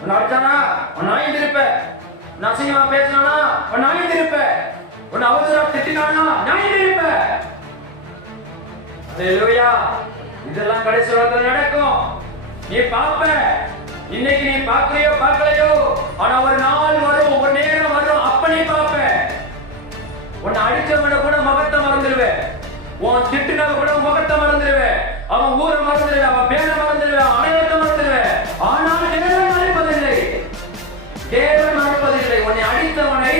உன்னை அடிச்சானா உன்னை ஆய்ந்திருப்ப, உன்னை அசிங்கமா பேசினானா உன்னை ஆய்ந்திருப்ப, உன்னை அவசரம் திட்டினானா ஆய்ந்திருப்ப. அல்லேலூயா. இதெல்லாம் கடைசி காலத்துல நடக்கும். நீ பாப்ப. இன்னைக்கு நீ பார்க்கலையோ பார்க்கலையோ, ஆனா ஒரு நாள் வரும், ஒரு நேரம் வரும், அப்ப நீ பாப்ப. உன்னை அடிச்சவன கூட முகத்தை மறந்துடுவே, உன் திட்டுனவ கூட முகத்தை மறந்துடுவே, அவன் ஊரை மறந்துடுவே, அவன் பேரை மறந்துடுவே, அனைவரத்தை மறந்துடுவே. ஆனால் தேவன் மறைப்பதில்லை, தேவன் மறைப்பதில்லை. உன்னை அடித்தவனை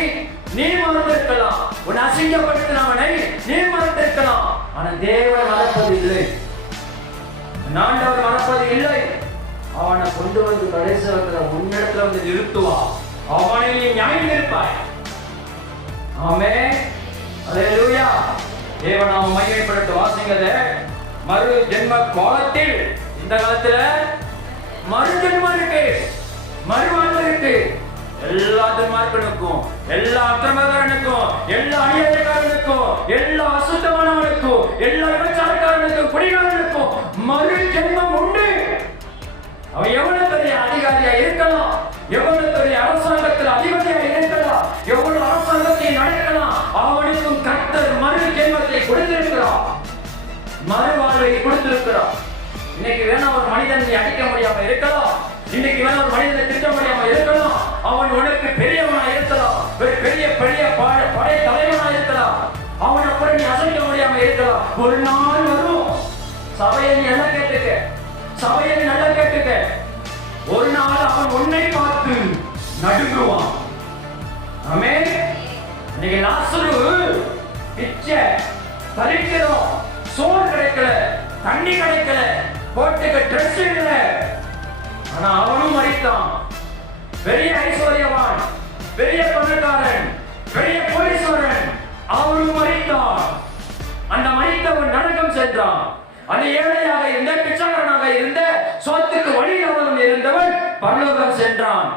நீ மறந்திருக்கலாம், உன்னை அசிங்கப்படுத்தினவனை நீ மறந்திருக்கலாம், ஆனா தேவன் மறப்பதில்லை, ஆண்டவர் மறப்பது இல்லை. அவனை கொண்டு வந்து கடைசி உன்னிடத்துல வந்து நிறுத்துவான், அவனை நீ நியாயம் இருப்பாய். ஆமென். அல்லேலூயா. தேவன் நாம மகிமைப்படட்டு. வாசிங்கதே, மறு ஜென்ம காலத்தில், இந்த காலத்துல மறு ஜென்மம் இருக்கு, மறுவாழ்வு இருக்கு. எல்லா துன்மார்க்கனுக்கும், எல்லா அக்கிரமக்காரனுக்கும், எல்லா அநியாயக்காரனுக்கும், எல்லா அசுத்தமானவனுக்கும், எல்லா விபச்சாரக்காரனுக்கும், குடிகாரனுக்கும் மறு ஜென்மம் உண்டு. அவன் எவ்வளவு பெரிய அதிகாரியா இருக்கலாம், எவ்வளவு பெரிய அரசாங்கத்தில் அதிபதியா இருக்கலாம், எவ்வளவு அரசாங்கத்தை நடக்கலாம், அவனுக்கும் கர்த்தர் மறு ஜென்மத்தை கொடுத்திருக்கிறார், மறுவாழ்வை கொடுத்திருக்கிறார். இன்னைக்கு வேணா ஒரு மனிதனை அடிக்க முடியாம இருக்கலாம், இன்னைக்கு வேணா ஒரு மனிதனை திட்ட முடியாம இருக்கலாம், அவன் உனக்கு பெரியவனா இருக்கலாம், பெரிய பெரிய படை தலைவனா இருக்கலாம், அவனை கூட நீ அசைக்க முடியாம இருக்கலாம். ஒரு நாள் வரும், சபையை நீ நல்லா கேட்டுக்க, சபையை நல்லா கேட்டுக்க, ஒரு நாள் அவன் உன்னை பார்த்து நடுங்குவான். ஆமென். இன்னைக்கு லாசரு பிச்சை தரிக்கிறோம், சோறு கிடைக்கல, தண்ணி கிடைக்கல, போட்டுக்க ட்ரெஸ் இல்ல, ஆனா அவனும் மரித்தான். பெரிய ஐஸ்வர்யவான், பெரிய பணக்காரன், பெரிய கோடீஸ்வரன், அவனும் மரித்தான். அந்த மரித்தவன் நரகம் சென்றான். அந்த ஏழையாக இருந்த, பிச்சைக்காரனாக இருந்த, சொத்துக்கு வழி இல்லாதவன் இருந்தவன் பரலோகம் சென்றான்.